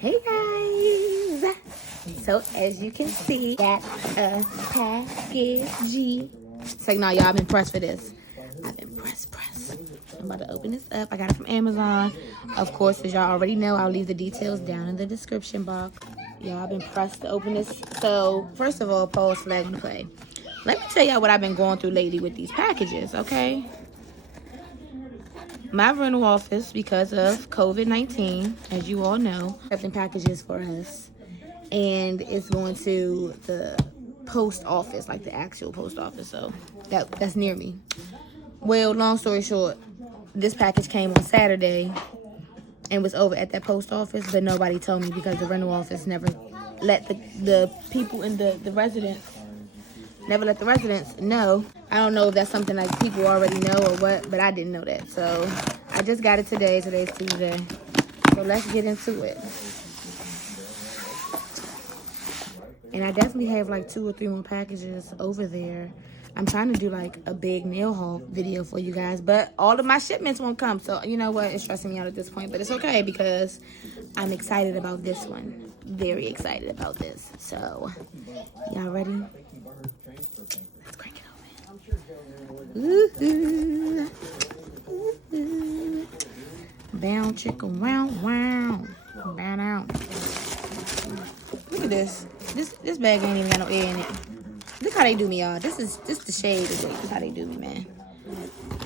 Hey guys, so as you can see, got a package. So no, y'all, I've been pressed for this. I've been pressed. I'm about to open this up. I got it from Amazon. Of course, as y'all already know, I'll leave the details down in the description box. Y'all, I've been pressed to open this. So first of all, pause, flag, and play. Let me tell y'all what I've been going through lately with these packages, okay? My rental office, because of COVID-19, as you all know, accepting packages for us, and it's going to the post office, like the actual post office. So that's near me. Well, long story short, this package came on Saturday and was over at that post office, but nobody told me because the rental office never let the people in the residents know. I don't know if that's something like people already know or what, but I didn't know that. So I just got it today. Today's Tuesday. So let's get into it. And I definitely have like 2 or 3 more packages over there. I'm trying to do like a big nail haul video for you guys, but all of my shipments won't come. So you know what? It's stressing me out at this point, but it's okay because I'm excited about this one. Very excited about this. So y'all ready? Let's crank it open. Ooh-hoo. Ooh-hoo. Bow chicken, wow, wow. Bow out. Look at this. This bag ain't even got no air in it. Look how they do me, y'all. This is the shade of it. Look how they do me, man.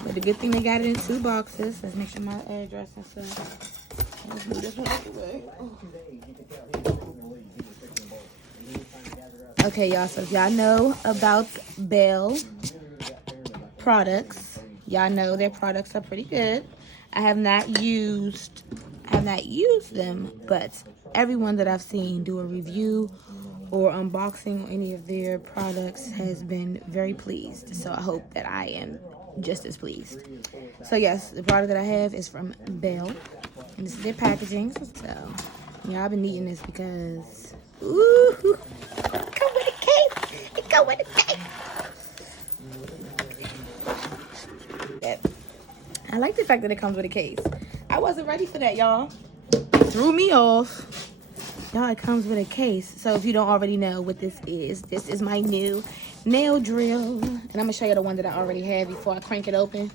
But the good thing they got it in 2 boxes. Let's make sure my address and stuff. Let's move this one out the way. Okay, y'all. So if y'all know about Belle products, y'all know their products are pretty good. I have not used them, but everyone that I've seen do a review or unboxing on any of their products has been very pleased. So I hope that I am just as pleased. So yes, the product that I have is from Belle, and this is their packaging. So yeah, I've been needing this because ooh, it come with a case. It come with a case. Yep. I like the fact that it comes with a case. I wasn't ready for that, y'all. It threw me off. Y'all, it comes with a case. So if you don't already know what this is my new nail drill. And I'm gonna show you the one that I already have before I crank it open.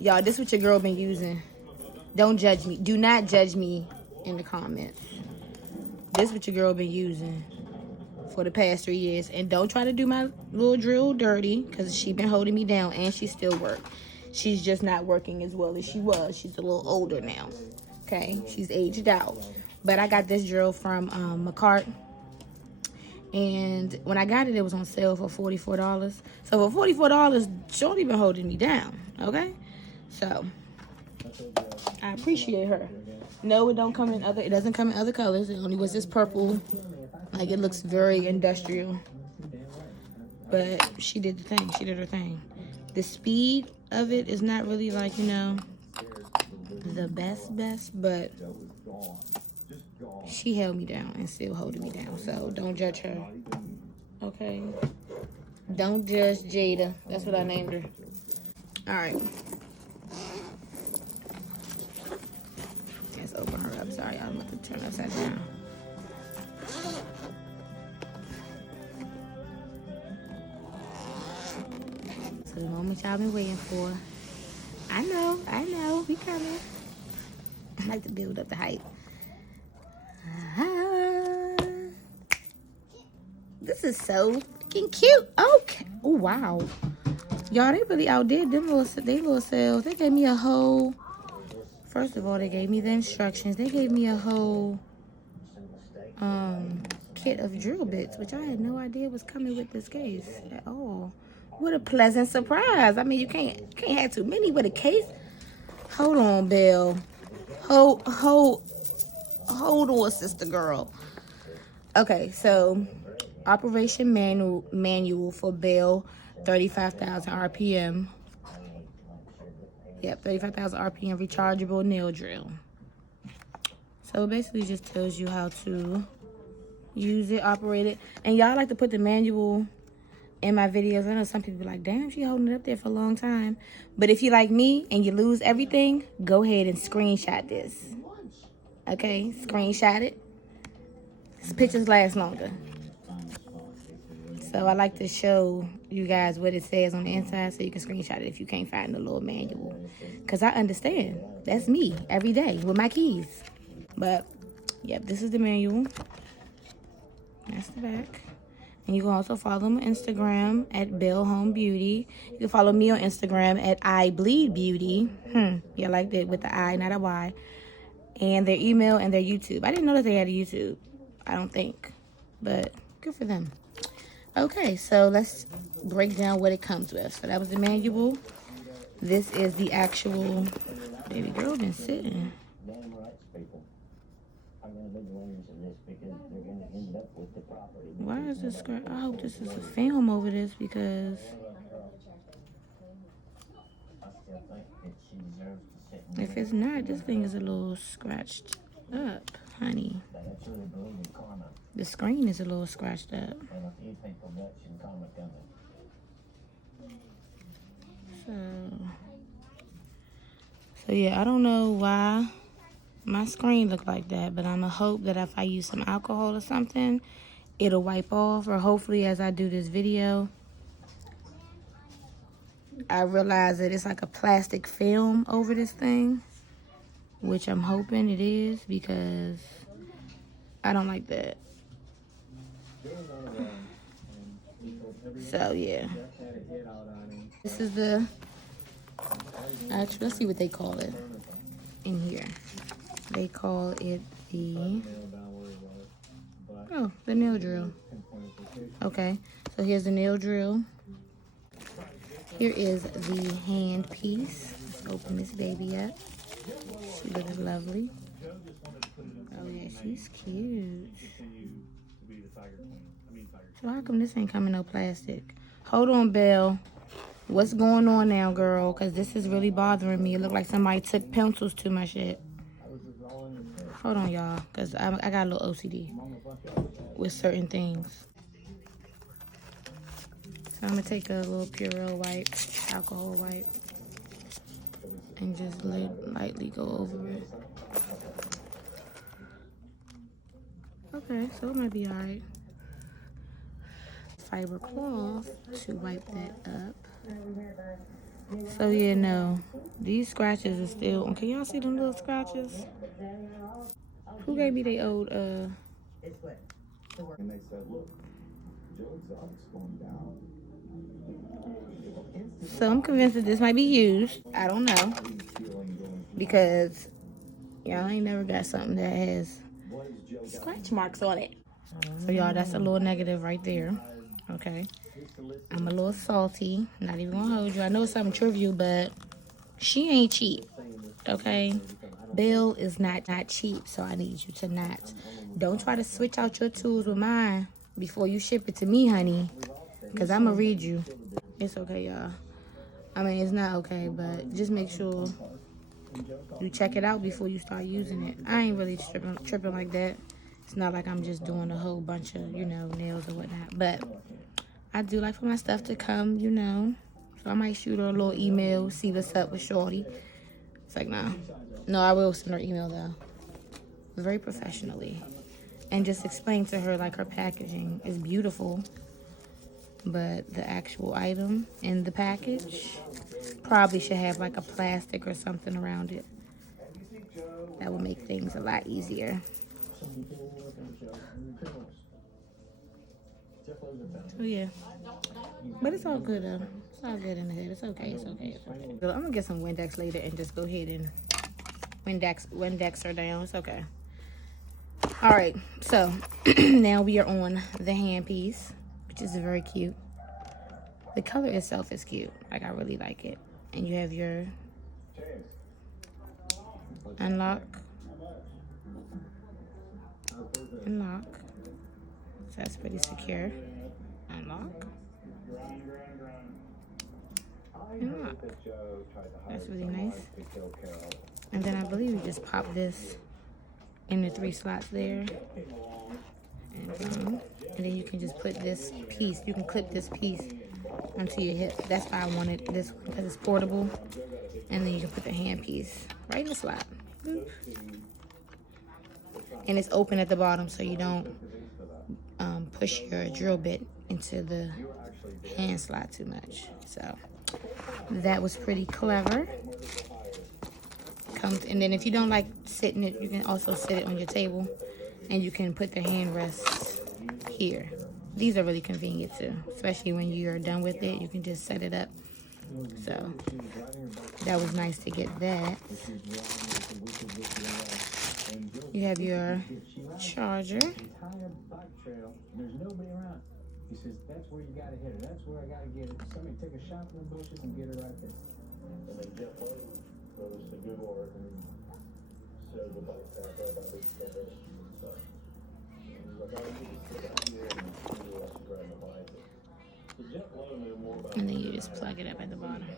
Y'all, this is what your girl been using. Don't judge me. Do not judge me in the comments. This is what your girl been using for the past 3 years. And don't try to do my little drill dirty, because she been holding me down and she still work. She's just not working as well as she was. She's a little older now. Okay? She's aged out. But I got this drill from McCart. And when I got it, it was on sale for $44. So for $44, Shorty been holding me down. Okay? So I appreciate her. No, it doesn't come in other colors. It only was this purple. Like, it looks very industrial. But she did the thing. She did her thing. The speed of it is not really like, you know, the best, but she held me down and still holding me down. So don't judge her. Okay? Don't judge Jada. That's what I named her. Alright. Let's open her up. Sorry, I'm about to turn upside down. So the moment y'all been waiting for. I know. We coming. I like to build up the hype. This is so freaking cute. Okay. Oh, wow. Y'all, they really outdid them little sales. They gave me a whole... First of all, they gave me the instructions. They gave me a whole kit of drill bits, which I had no idea was coming with this case at all. What a pleasant surprise. I mean, you can't have too many with a case. Hold on, Belle. Hold on, sister girl. Okay, so operation manual for Belle, 35,000 RPM. Yep, 35,000 RPM rechargeable nail drill. So it basically just tells you how to use it, operate it. And y'all like to put the manual in my videos. I know some people are like, damn, she holding it up there for a long time. But if you like me and you lose everything, go ahead and screenshot this. Okay, screenshot it. These pictures last longer. So I like to show you guys what it says on the inside so you can screenshot it if you can't find the little manual. Because I understand. That's me every day with my keys. But, yep, this is the manual. That's the back. And you can also follow them on Instagram at Belle Home Beauty. You can follow me on Instagram at I Bleed Beauty. Yeah, like that with the I, not a Y. And their email and their YouTube. I didn't know that they had a YouTube. I don't think. But good for them. Okay, so let's break down what it comes with. So that was the manual. This is the actual... Baby girl been sitting. Why is this scratch? I hope this is a film over this because if it's not, this thing is a little scratched up, honey. The screen is a little scratched up. So yeah, I don't know why my screen looked like that, but I'm gonna hope that if I use some alcohol or something, it'll wipe off, or hopefully as I do this video, I realize that it's like a plastic film over this thing, which I'm hoping it is because I don't like that. So yeah, this is the, actually, let's see what they call it in here. They call it the, oh, the nail drill. Okay, so here's the nail drill. Here is the hand piece. Let's open this baby up. She looks lovely. Oh yeah, she's cute. So how come this ain't coming no plastic? Hold on, Belle. What's going on now, girl? Because this is really bothering me. It looked like somebody took pencils to my shit. Hold on, y'all, because I got a little OCD with certain things. So I'm going to take a little Purell wipe, alcohol wipe, and just lightly go over it. Okay, so it might be all right. Fiber cloth to wipe that up. So yeah, no, these scratches are still on. Can y'all see them little scratches? Who gave me the old So I'm convinced that this might be used. I don't know, because y'all ain't never got something that has scratch marks on it. So y'all, that's a little negative right there. Okay, I'm a little salty. Not even gonna hold you. I know it's something trivial, but she ain't cheap. Okay, Belle is not cheap, so I need you to not. Don't try to switch out your tools with mine before you ship it to me, honey, because I'm gonna read you. It's okay, y'all. I mean, it's not okay, but just make sure you check it out before you start using it. I ain't really tripping like that. It's not like I'm just doing a whole bunch of, you know, nails or whatnot. But I do like for my stuff to come, you know. So I might shoot her a little email, see what's up with Shorty. It's like, nah. No, I will send her email, though. Very professionally. And just explain to her, like, her packaging is beautiful. But the actual item in the package probably should have, like, a plastic or something around it. That would make things a lot easier. So yeah, but it's all good though. It's all good in the head. It's okay. It's okay. It's okay. So I'm gonna get some Windex later and just go ahead and Windex her down. It's okay. All right. So now we are on the hand piece, which is very cute. The color itself is cute. Like, I really like it. And you have your unlock. So that's pretty secure. Unlock. That's really nice. And then I believe you just pop this in the 3 slots there. And then you can just put this piece, you can clip this piece onto your hip. That's why I wanted this one, because it's portable. And then you can put the hand piece right in the slot. Boop. And it's open at the bottom so you don't push your drill bit into the hand slot too much. So that was pretty clever. And then if you don't like sitting it, you can also sit it on your table, and you can put the hand rests here. These are really convenient too, especially when you're done with it. You can just set it up. So that was nice to get that. You have your charger. He says, that's where you gotta hit it. That's where I gotta get it. Somebody take a shot from the bushes and get it right there. And then Jeff Lowe goes to good work and says the bike pack right about this stuff. So he's like, oh, you just sit out here and you have to grab the bike. So Jeff Lowe knew more about and then you just plug it up at the bottom.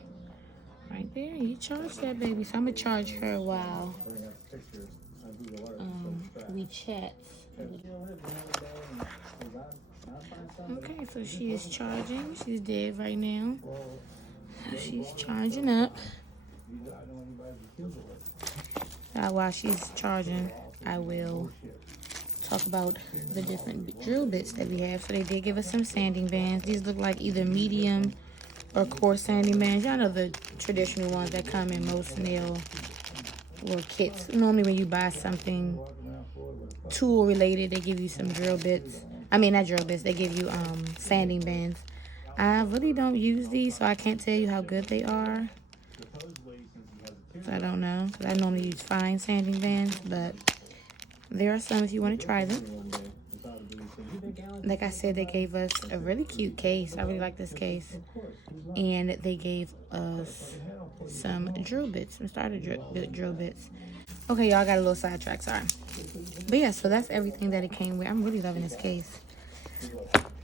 Right there, you charge that baby. So I'm gonna charge her while we chat. Okay, so she is charging. She's dead right now. She's charging up. While she's charging, I will talk about the different drill bits that we have. So they did give us some sanding bands. These look like either medium or coarse sanding bands. Y'all know the traditional ones that come in most nail or kits. Normally when you buy something tool related, they give you some drill bits. I mean, not drill bits, they give you sanding bands. I really don't use these, so I can't tell you how good they are. So I don't know, because I normally use fine sanding bands, but there are some if you want to try them. Like I said, they gave us a really cute case. I really like this case. And they gave us some drill bits, some starter drill bits. Okay, y'all, got a little sidetracked, sorry. But yeah, so that's everything that it came with. I'm really loving this case.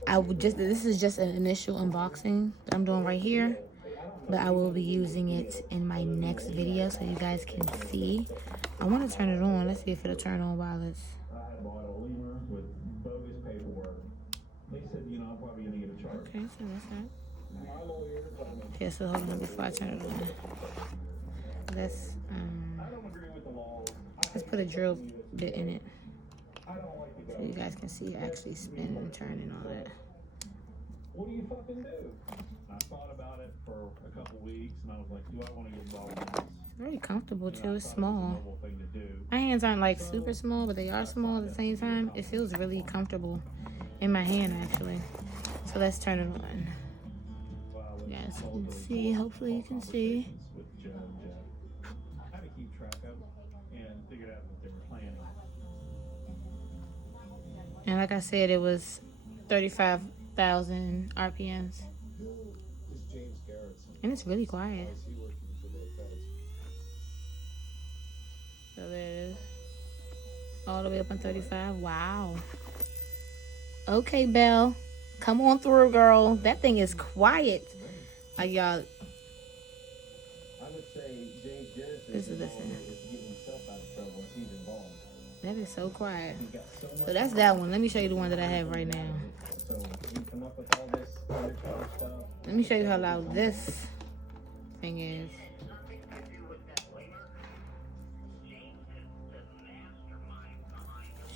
This is just an initial unboxing that I'm doing right here. But I will be using it in my next video so you guys can see. I want to turn it on. Let's see if it'll turn on while it's... Okay, so that's that. Okay, so hold on before I turn it on. Let's put a drill bit in it so you guys can see it actually spin and turn and all that. What do you fucking do? I thought about it for a couple weeks and I was like, do I want to get involved in this? It's very comfortable too. It's small. My hands aren't like super small, but they are small at the same time. It feels really comfortable in my hand actually. So let's turn it on. You guys can see, hopefully you can see. I had to keep track of and figured out what they were planning. And like I said, it was 35,000 RPMs. And it's really quiet. So there it is. All the way up on 35. Wow. Okay, Belle. Come on through, girl. That thing is quiet. Like, y'all. This is the thing. That is so quiet. So that's that one. Let me show you the one that I have right now. Let me show you how loud this thing is.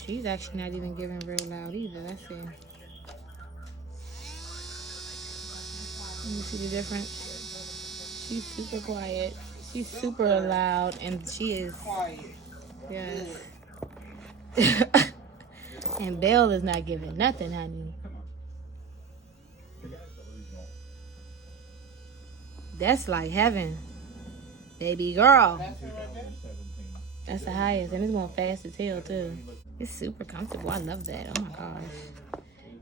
She's actually not even giving real loud either. Let's see. You see the difference? She's super quiet. She's super loud, and she is quiet. Yes. And Belle is not giving nothing, honey. That's like heaven, baby girl. That's the highest, and it's going fast as hell too. It's super comfortable. I love that. Oh my gosh.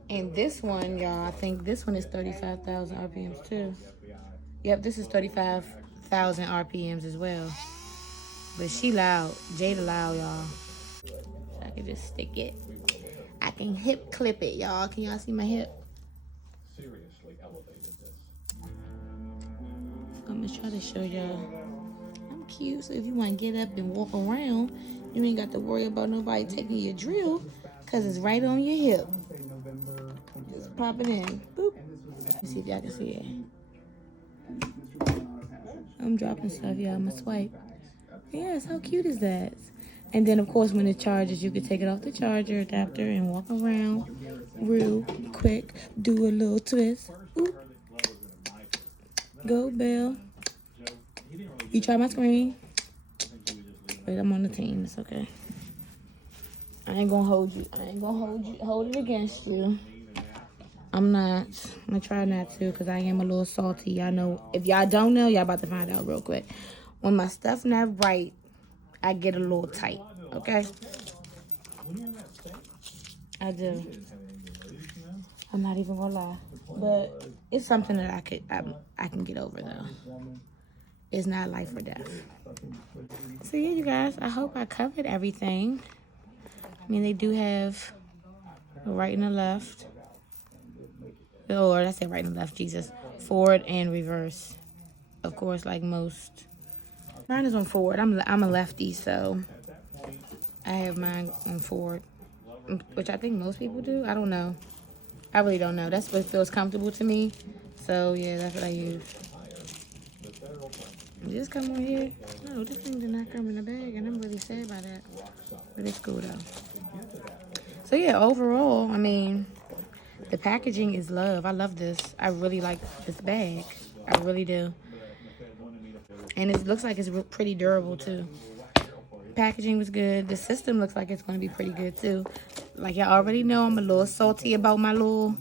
And this one, y'all, I think this one is 35,000 RPMs too. Yep, this is 35,000 RPMs as well. But she loud. Jada loud, y'all. So I can just stick it. I can hip clip it, y'all. Can y'all see my hip? Seriously elevated this. I'm gonna try to show y'all. I'm cute, so if you want to get up and walk around, you ain't got to worry about nobody taking your drill, because it's right on your hip. Just pop it in. Boop. Let me see if y'all can see it. I'm dropping stuff, y'all. I'm gonna swipe. Yes, how cute is that? And then, of course, when it charges, you can take it off the charger adapter and walk around real quick. Do a little twist. Ooh. Go, Belle. You try my screen. Wait, I'm on the team. It's okay. I ain't gonna hold you. I ain't gonna hold it against you. I'm not. I'm gonna try not to because I am a little salty. Y'all know. If y'all don't know, y'all about to find out real quick. When my stuff not right, I get a little tight. Okay? I do. I'm not even gonna lie. But it's something that I can get over though. It's not life or death. So yeah, you guys, I hope I covered everything. I mean, they do have a right and a left. Or I said right and left, Jesus. Forward and reverse. Of course, like most. Mine is on forward. I'm a lefty, so I have mine on forward, which I think most people do. I don't know. I really don't know. That's what feels comfortable to me. So yeah, that's what I use. Did this come on here? No, this thing did not come in the bag, and I'm really sad about that. But it's cool though. So yeah, overall, I mean, the packaging is love. I love this. I really like this bag. I really do. And it looks like it's pretty durable too. Packaging was good. The system looks like it's going to be pretty good too. Like y'all already know, I'm a little salty about my little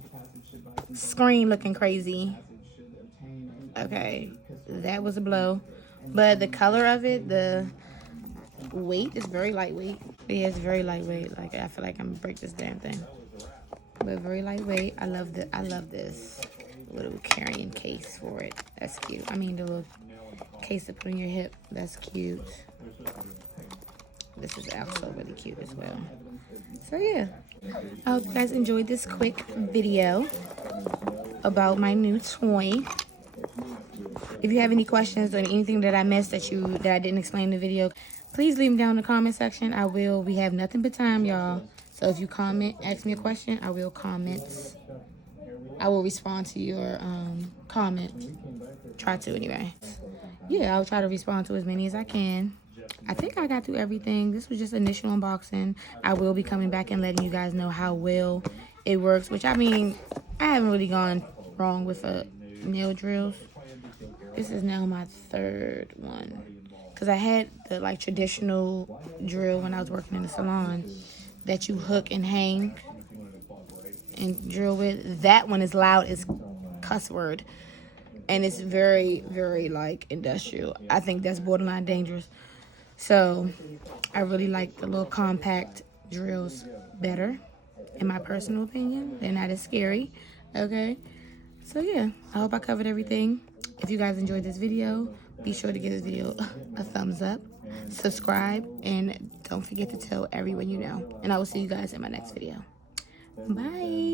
screen looking crazy. Okay, that was a blow. But the color of it, the weight is very lightweight. Yeah, it's very lightweight. Like I feel like I'm gonna break this damn thing. But very lightweight. I love this little carrying case for it. That's cute. I mean the little case to put on your hip. That's cute. This is also really cute as well. So yeah, I hope you guys enjoyed this quick video about my new toy. If you have any questions or anything that I missed that I didn't explain in the video, please leave them down in the comment section. We have nothing but time, y'all. So if you comment, ask me a question, I will comment. I will respond to your comment. Try to anyway. Yeah, I'll try to respond to as many as I can. I think I got through everything. This was just initial unboxing. I will be coming back and letting you guys know how well it works. Which, I mean, I haven't really gone wrong with nail drills. This is now my third one. Because I had the, like, traditional drill when I was working in the salon that you hook and hang and drill with. That one is loud as cuss word. And it's very, very, like, industrial. I think that's borderline dangerous. So, I really like the little compact drills better, in my personal opinion. They're not as scary, okay? So, yeah, I hope I covered everything. If you guys enjoyed this video, be sure to give this video a thumbs up, subscribe, and don't forget to tell everyone you know. And I will see you guys in my next video. Bye!